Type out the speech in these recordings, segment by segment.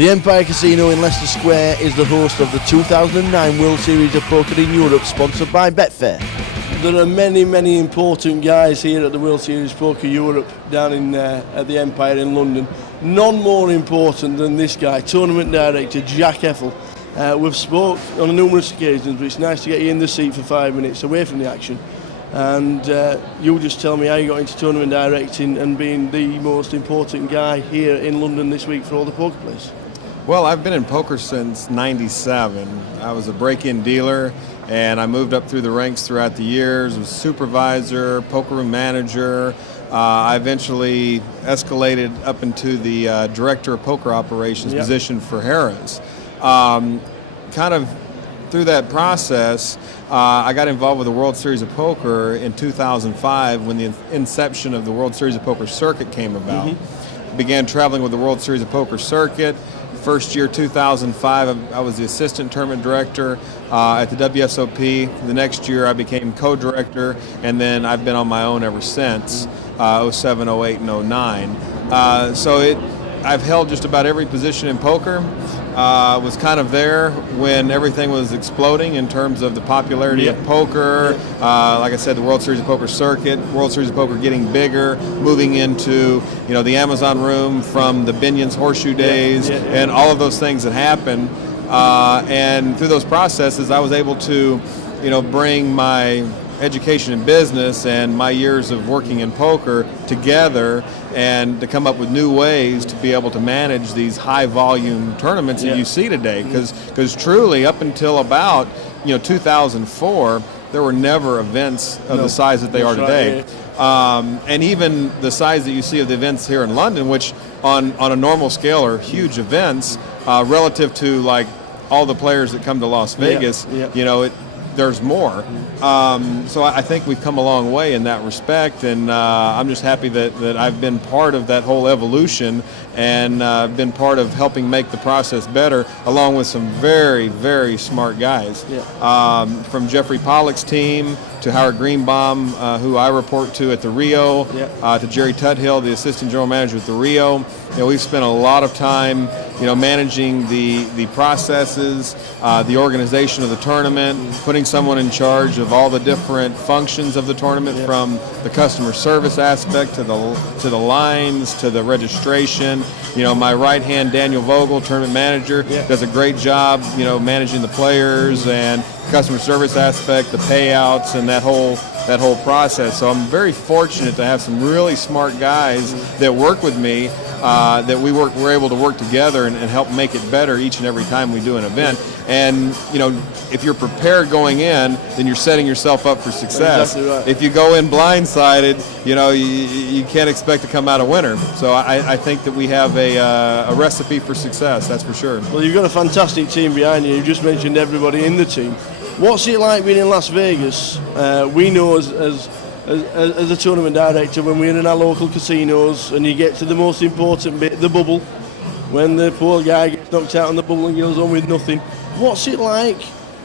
The Empire Casino in Leicester Square is the host of the 2009 World Series of Poker in Europe, sponsored by Betfair. There are many, many important guys here at the World Series Poker Europe down in at the Empire in London. None more important than this guy, Tournament Director Jack Effel. We've spoke on numerous occasions, but it's nice to get you in the seat for 5 minutes away from the action. And you just tell me how you got into tournament directing and being the most important guy here in London this week for all the poker players. Well, I've been in poker since '97. I was a break-in dealer, and I moved up through the ranks throughout the years. Was supervisor, poker room manager. I eventually escalated up into the director of poker operations position for Harrah's. Kind of through that process, I got involved with the World Series of Poker in 2005 when the inception of the World Series of Poker circuit came about. Began traveling with the World Series of Poker circuit. First year, 2005, I was the assistant tournament director at the WSOP. The next year, I became co-director, and then I've been on my own ever since, 07, 08, and 09. I've held just about every position in poker. Was kind of there when everything was exploding in terms of the popularity of poker. Like I said, the World Series of Poker circuit, World Series of Poker getting bigger, moving into the Amazon room from the Binion's horseshoe days, and all of those things that happened. And through those processes, I was able to, bring my education in business and my years of working in poker together and to come up with new ways to be able to manage these high volume tournaments that you see today, because truly up until about 2004 there were never events of the size that they are today. And even the size that you see of the events here in London, which on a normal scale are huge events relative to like all the players that come to Las Vegas, there's more. So I think we've come a long way in that respect, and I'm just happy that I've been part of that whole evolution and been part of helping make the process better, along with some very, very smart guys. From Jeffrey Pollock's team to Howard Greenbaum, who I report to at the Rio, to Jerry Tuthill, the assistant general manager at the Rio. We've spent a lot of time, managing the processes, the organization of the tournament, putting someone in charge of all the different functions of the tournament, from the customer service aspect to the lines to the registration. My right hand, Daniel Vogel, tournament manager, does a great job, managing the players and customer service aspect, the payouts, and that whole process. So I'm very fortunate to have some really smart guys that work with me, that we're able to work together and help make it better each and every time we do an event. And if you're prepared going in, then you're setting yourself up for success. Exactly right. If you go in blindsided, you can't expect to come out a winner. So I think that we have a recipe for success, that's for sure. Well, you've got a fantastic team behind you. You just mentioned everybody in the team. What's it like being in Las Vegas? We know as a tournament director, when we're in our local casinos and you get to the most important bit, the bubble, when the poor guy gets knocked out on the bubble and goes on with nothing. What's it like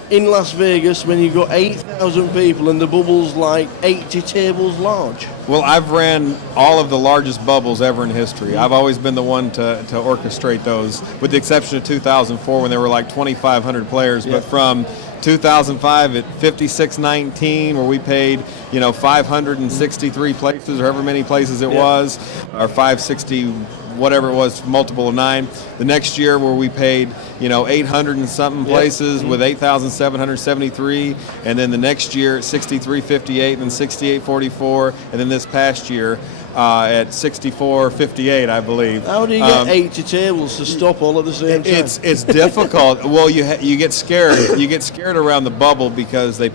in Las Vegas when you've got 8,000 people and the bubble's like 80 tables large? Well, I've ran all of the largest bubbles ever in history. I've always been the one to orchestrate those, with the exception of 2004 when there were like 2,500 players. But from 2005 at 5619, where we paid 563 places, or however many places it was, or 560, whatever it was, multiple of 9. The next year where we paid 800 and something places with 8,773, and then the next year at 6358, and then 6844, and then this past year at 6458, I believe. How do you get 80 tables to stop all at the same time? It's difficult. Well, you get scared. You get scared around the bubble because the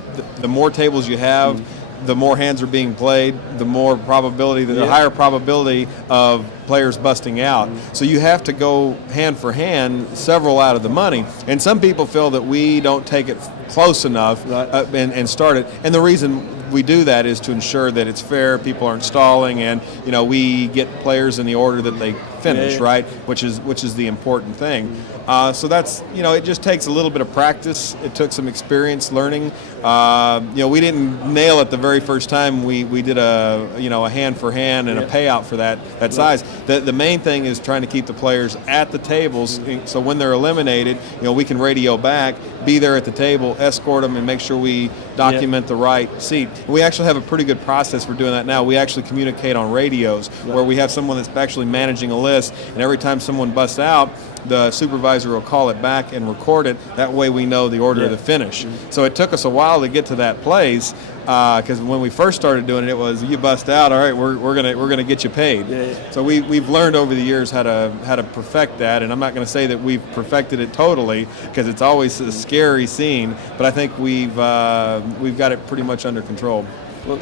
more tables you have, the more hands are being played, the more probability, the higher probability of players busting out. So you have to go hand for hand, several out of the money. And some people feel that we don't take it close enough and start it. And the reason we do that is to ensure that it's fair, people aren't stalling, and we get players in the order that they finish, Yeah. right? Which is the important thing. So that's, it just takes a little bit of practice. It took some experience learning. We didn't nail it the very first time we did a hand for hand and a payout for that size. The main thing is trying to keep the players at the tables, so when they're eliminated, we can radio back, be there at the table, escort them, and make sure we document the right seat. We actually have a pretty good process for doing that now. We actually communicate on radios where we have someone that's actually managing a list, and every time someone busts out, the supervisor will call it back and record it. That way we know the order of the finish. So it took us a while to get to that place, because when we first started doing it, it was you bust out, all right, we're gonna get you paid. So we've learned over the years how to perfect that, and I'm not going to say that we've perfected it totally, because it's always a scary scene, but I think we've got it pretty much under control. Well,